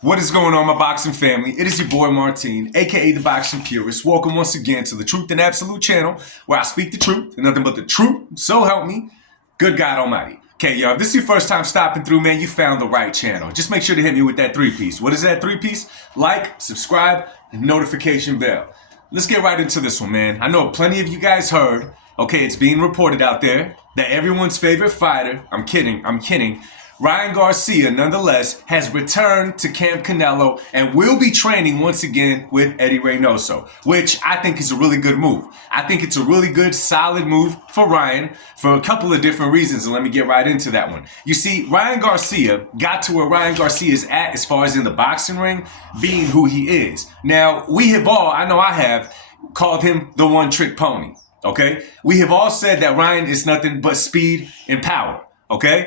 What is going on, my boxing family? It is your boy Martine, aka the Boxing Purist. Welcome once again to the Truth and Absolute channel, where I speak the truth and nothing but the truth. So help me, good God Almighty. Okay, y'all, if this is your first time stopping through, man, you found the right channel. Just make sure to hit me with that three-piece. What is that three-piece? Like, subscribe, and notification bell. Let's get right into this one, man. I know plenty of you guys heard, okay, it's being reported out there that everyone's favorite fighter, I'm kidding, Ryan Garcia, nonetheless, has returned to Camp Canelo and will be training once again with Eddie Reynoso, which I think is a really good move. I think it's a really good, solid move for Ryan for a couple of different reasons, and let me get right into that one. You see, Ryan Garcia got to where Ryan Garcia is at as far as in the boxing ring, being who he is. Now, we have all, I know I have, called him the one-trick pony, okay? We have all said that Ryan is nothing but speed and power, okay?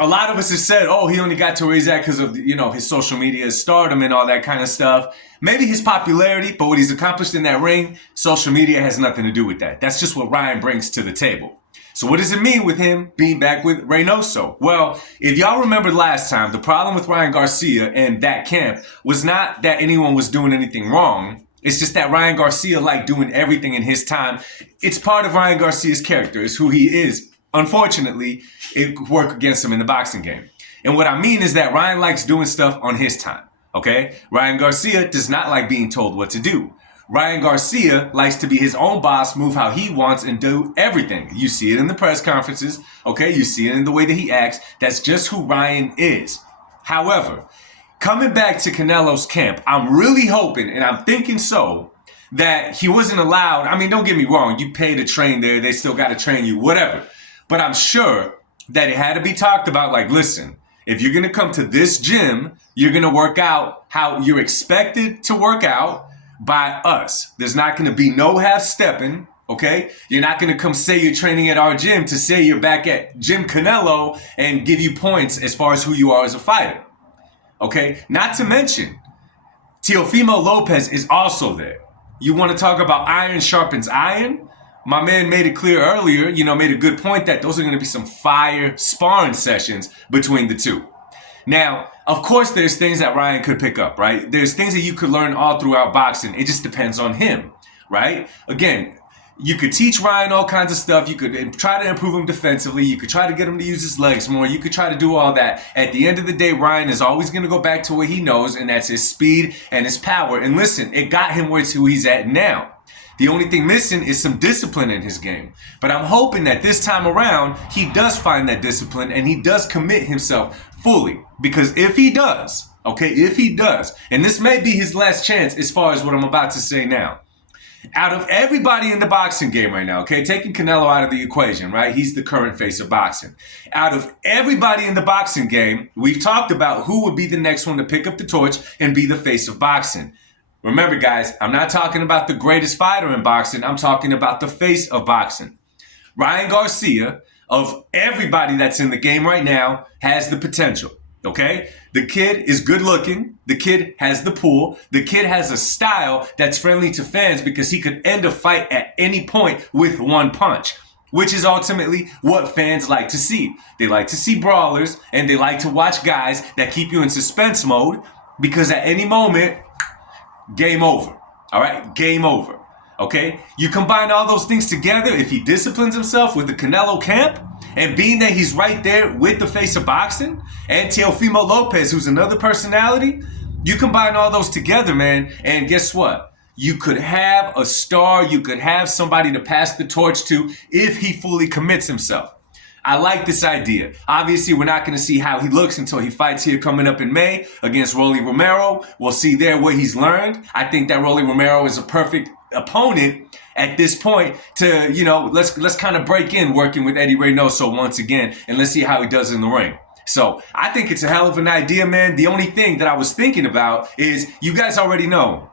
A lot of us have said, oh, he only got to where he's at because of, his social media stardom and all that kind of stuff. Maybe his popularity, but what he's accomplished in that ring, social media has nothing to do with that. That's just what Ryan brings to the table. So what does it mean with him being back with Reynoso? Well, if y'all remember last time, the problem with Ryan Garcia and that camp was not that anyone was doing anything wrong. It's just that Ryan Garcia liked doing everything in his time. It's part of Ryan Garcia's character. It's who he is. Unfortunately, it could work against him in the boxing game. And what I mean is that Ryan likes doing stuff on his time, okay? Ryan Garcia does not like being told what to do. Ryan Garcia likes to be his own boss, move how he wants, and do everything. You see it in the press conferences, okay? You see it in the way that he acts. That's just who Ryan is. However, coming back to Canelo's camp, I'm really hoping, and I'm thinking so, that he wasn't allowed. I mean, don't get me wrong. You pay to train there. They still got to train you, whatever. But I'm sure that it had to be talked about like, listen, if you're going to come to this gym, you're going to work out how you're expected to work out by us. There's not going to be no half-stepping, okay? You're not going to come say you're training at our gym to say you're back at Gym Canelo and give you points as far as who you are as a fighter, okay? Not to mention, Teofimo Lopez is also there. You want to talk about iron sharpens iron? My man made it clear earlier, made a good point that those are going to be some fire sparring sessions between the two. Now, of course, there's things that Ryan could pick up, right? There's things that you could learn all throughout boxing. It just depends on him, right? Again, you could teach Ryan all kinds of stuff. You could try to improve him defensively. You could try to get him to use his legs more. You could try to do all that. At the end of the day, Ryan is always going to go back to what he knows, and that's his speed and his power. And listen, it got him where who he's at now. The only thing missing is some discipline in his game. But I'm hoping that this time around, he does find that discipline and he does commit himself fully. Because if he does, and this may be his last chance as far as what I'm about to say now. Out of everybody in the boxing game right now, okay, taking Canelo out of the equation, right? He's the current face of boxing. Out of everybody in the boxing game, we've talked about who would be the next one to pick up the torch and be the face of boxing. Remember, guys, I'm not talking about the greatest fighter in boxing. I'm talking about the face of boxing. Ryan Garcia, of everybody that's in the game right now, has the potential, okay? The kid is good looking. The kid has the pull. The kid has a style that's friendly to fans because he could end a fight at any point with one punch, which is ultimately what fans like to see. They like to see brawlers, and they like to watch guys that keep you in suspense mode because at any moment, game over, all right? Game over, okay? You combine all those things together, if he disciplines himself with the Canelo camp, and being that he's right there with the face of boxing, and Teofimo Lopez, who's another personality, you combine all those together, man, and guess what? You could have a star, you could have somebody to pass the torch to if he fully commits himself. I like this idea. Obviously, we're not going to see how he looks until he fights here coming up in May against Rolly Romero. We'll see there what he's learned. I think that Rolly Romero is a perfect opponent at this point to, let's kind of break in working with Eddie Reynoso once again, and let's see how he does in the ring. So I think it's a hell of an idea, man. The only thing that I was thinking about is you guys already know.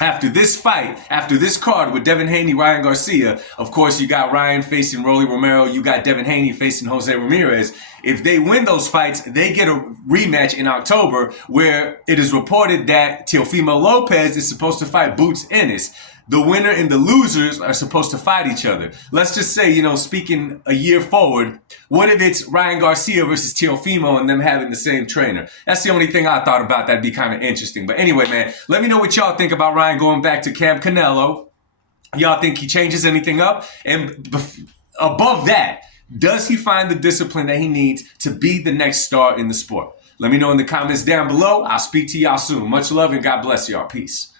After this fight, after this card with Devin Haney, Ryan Garcia, of course, you got Ryan facing Rolly Romero. You got Devin Haney facing Jose Ramirez. If they win those fights, they get a rematch in October where it is reported that Teofimo Lopez is supposed to fight Boots Ennis. the winner and the losers are supposed to fight each other. Let's just say, speaking a year forward, what if it's Ryan Garcia versus Teofimo and them having the same trainer? That's the only thing I thought about that'd be kind of interesting. But anyway, man, let me know what y'all think about Ryan going back to Camp Canelo. Y'all think he changes anything up? And above that, does he find the discipline that he needs to be the next star in the sport? Let me know in the comments down below. I'll speak to y'all soon. Much love and God bless y'all. Peace.